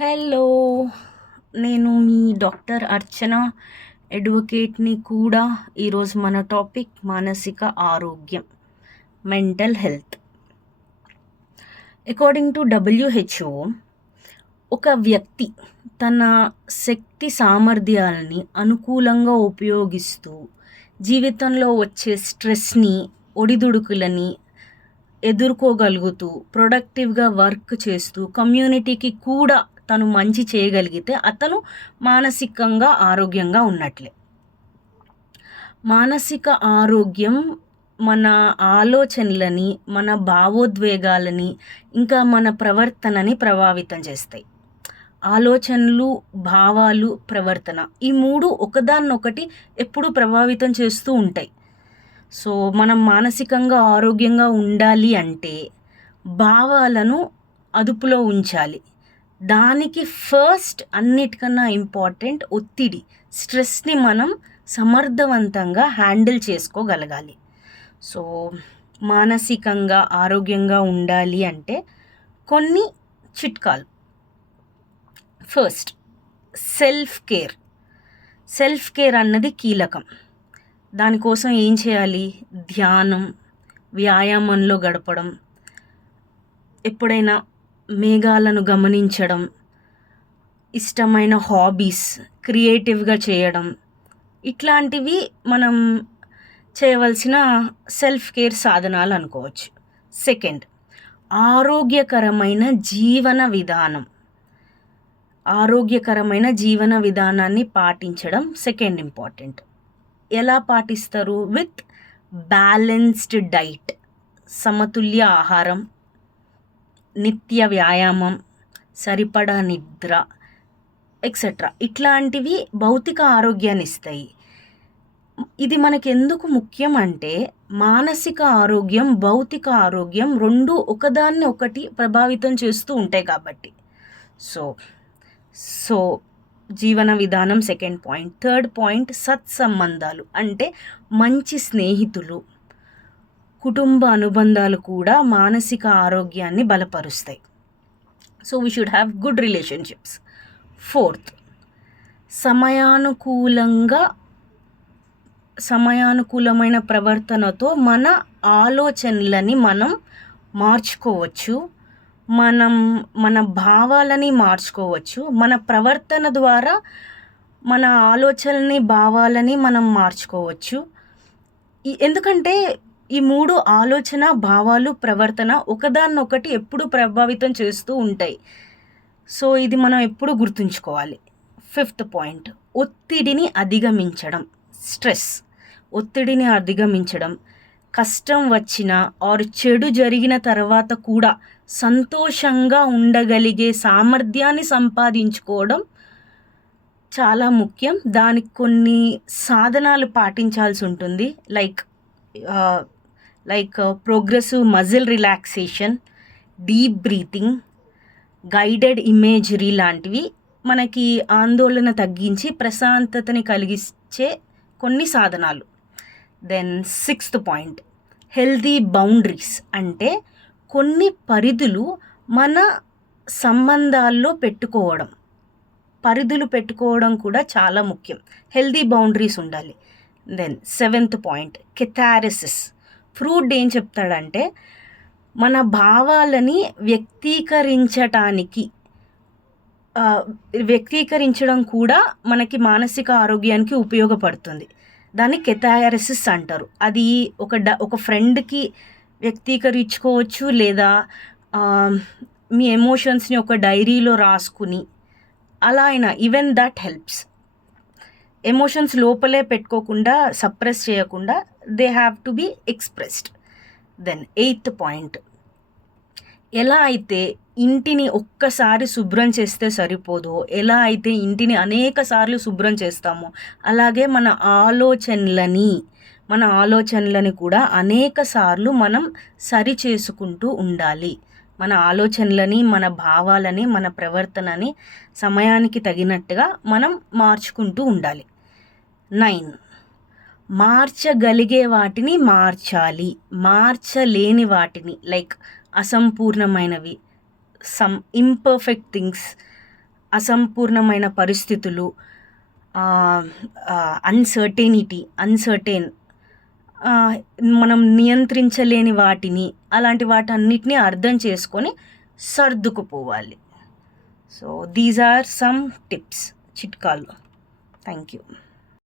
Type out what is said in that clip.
Hello! నేను మీ doctor అర్చన, అడ్వకేట్‌ని కూడా. ఈరోజు మన టాపిక్ మానసిక ఆరోగ్యం, mental health. According to WHO, ఒక వ్యక్తి తన శక్తి సామర్థ్యాలని అనుకూలంగా ఉపయోగిస్తూ జీవితంలో వచ్చే స్ట్రెస్‌ని, ఒడిదుడుకులని ఎదుర్కోగలుగుతూ, ప్రొడక్టివ్‌గా వర్క్ చేస్తూ, కమ్యూనిటీకి కూడా తను మంచి చేయగలిగితే అతను మానసికంగా ఆరోగ్యంగా ఉన్నట్లే. మానసిక ఆరోగ్యం మన ఆలోచనలని, మన భావోద్వేగాలని, ఇంకా మన ప్రవర్తనని ప్రభావితం చేస్తాయి. ఆలోచనలు, భావాలు, ప్రవర్తన ఈ 3 ఒకదాన్నొకటి ఎప్పుడూ ప్రభావితం చేస్తూ ఉంటాయి. సో మనం మానసికంగా ఆరోగ్యంగా ఉండాలి అంటే భావాలను అదుపులో ఉంచాలి. దానికి ఫస్ట్ అన్నిటికన్నా ఇంపార్టెంట్ ఒత్తిడి, స్ట్రెస్ని మనం సమర్థవంతంగా హ్యాండిల్ చేసుకోగలగాలి. సో మానసికంగా ఆరోగ్యంగా ఉండాలి అంటే కొన్ని చిట్కాలు. ఫస్ట్, సెల్ఫ్ కేర్ అన్నది కీలకం. దానికోసం ఏం చేయాలి? ధ్యానం, వ్యాయామంలో గడపడం, ఎప్పుడైనా మేఘాలను గమనించడం, ఇష్టమైన హాబీస్ క్రియేటివ్గా చేయడం, ఇట్లాంటివి మనం చేయవలసిన సెల్ఫ్ కేర్ సాధనాలు అనుకోవచ్చు. సెకండ్, ఆరోగ్యకరమైన జీవన విధానాన్ని పాటించడం సెకండ్ ఇంపార్టెంట్. ఎలా పాటిస్తారు? విత్ బ్యాలెన్స్డ్ డైట్, సమతుల్య ఆహారం, నిత్య వ్యాయామం, సరిపడా నిద్ర ఎక్సెట్రా. ఇట్లాంటివి భౌతిక ఆరోగ్యాన్ని ఇస్తాయి. ఇది మనకెందుకు ముఖ్యం అంటే మానసిక ఆరోగ్యం, భౌతిక ఆరోగ్యం రెండు ఒకదాన్ని ఒకటి ప్రభావితం చేస్తూ ఉంటాయి కాబట్టి. సో జీవన విధానం సెకండ్ పాయింట్. థర్డ్ పాయింట్, సత్సంబంధాలు అంటే మంచి స్నేహితులు, కుటుంబ అనుబంధాలు కూడా మానసిక ఆరోగ్యాన్ని బలపరుస్తాయి. So we should have good relationships. Fourth, సమయానుకూలమైన ప్రవర్తనతో మన ఆలోచనలని మనం మార్చుకోవచ్చు, మన భావాలని మార్చుకోవచ్చు. మన ప్రవర్తన ద్వారా మన ఆలోచనని, భావాలని మనం మార్చుకోవచ్చు. ఎందుకంటే ఈ 3 ఆలోచన, భావాలు, ప్రవర్తన ఒకదాన్నొకటి ఎప్పుడు ప్రభావితం చేస్తూ ఉంటాయి. సో ఇది మనం ఎప్పుడు గుర్తుంచుకోవాలి. ఫిఫ్త్ పాయింట్, ఒత్తిడిని అధిగమించడం. ఒత్తిడిని అధిగమించడం, కష్టం వచ్చిన ఆర్ చెడు జరిగిన తర్వాత కూడా సంతోషంగా ఉండగలిగే సామర్థ్యాన్ని సంపాదించుకోవడం చాలా ముఖ్యం. దానికి కొన్ని సాధనాలు పాటించాల్సి ఉంటుంది. Like progressive muscle relaxation, deep breathing, guided imagery లాంటివి మనకి ఆందోళన తగ్గించి ప్రశాంతతని కలిగించే కొన్ని సాధనాలు. Then sixth point, healthy boundaries అంటే కొన్ని పరిధులు మన సంబంధాల్లో పెట్టుకోవడం కూడా చాలా ముఖ్యం. హెల్దీ బౌండరీస్ ఉండాలి. Then seventh point, catharsis. Freud ఏం చెప్తాడంటే మన భావాలని వ్యక్తీకరించడం కూడా మనకి మానసిక ఆరోగ్యానికి ఉపయోగపడుతుంది. దాన్ని కెథారసిస్ అంటారు. అది ఒక ఫ్రెండ్కి వ్యక్తీకరించుకోవచ్చు, లేదా మీ ఎమోషన్స్ని ఒక డైరీలో రాసుకుని అలా అయినా, ఈవెన్ దట్ హెల్ప్స్. ఎమోషన్స్ లోపలే పెట్టుకోకుండా, సప్రెస్ చేయకుండా they have to be expressed. Then eighth point, ఎలా అయితే ఇంటిని ఒక్కసారి శుభ్రం చేస్తే సరిపోదో, ఎలా అయితే ఇంటిని అనేక సార్లు శుభ్రం చేస్తామో, అలాగే మన ఆలోచనలని కూడా అనేక సార్లు మనం సరి చేసుకుంటూ ఉండాలి. మన ఆలోచనలని, మన భావాలని, మన ప్రవర్తనని సమయానికి తగినట్టుగా మనం మార్చుకుంటూ ఉండాలి. 9, మార్చగలిగే వాటిని మార్చాలి, మార్చలేని వాటిని లైక్ అసంపూర్ణమైనవి, సమ్ ఇంపర్ఫెక్ట్ థింగ్స్ అసంపూర్ణమైన పరిస్థితులు, అన్సర్టైన్, మనం నియంత్రించలేని వాటిని, అలాంటి వాటన్నిటిని అర్థం చేసుకొని సర్దుకుపోవాలి. So these are some tips, చిట్కాలు. Thank you.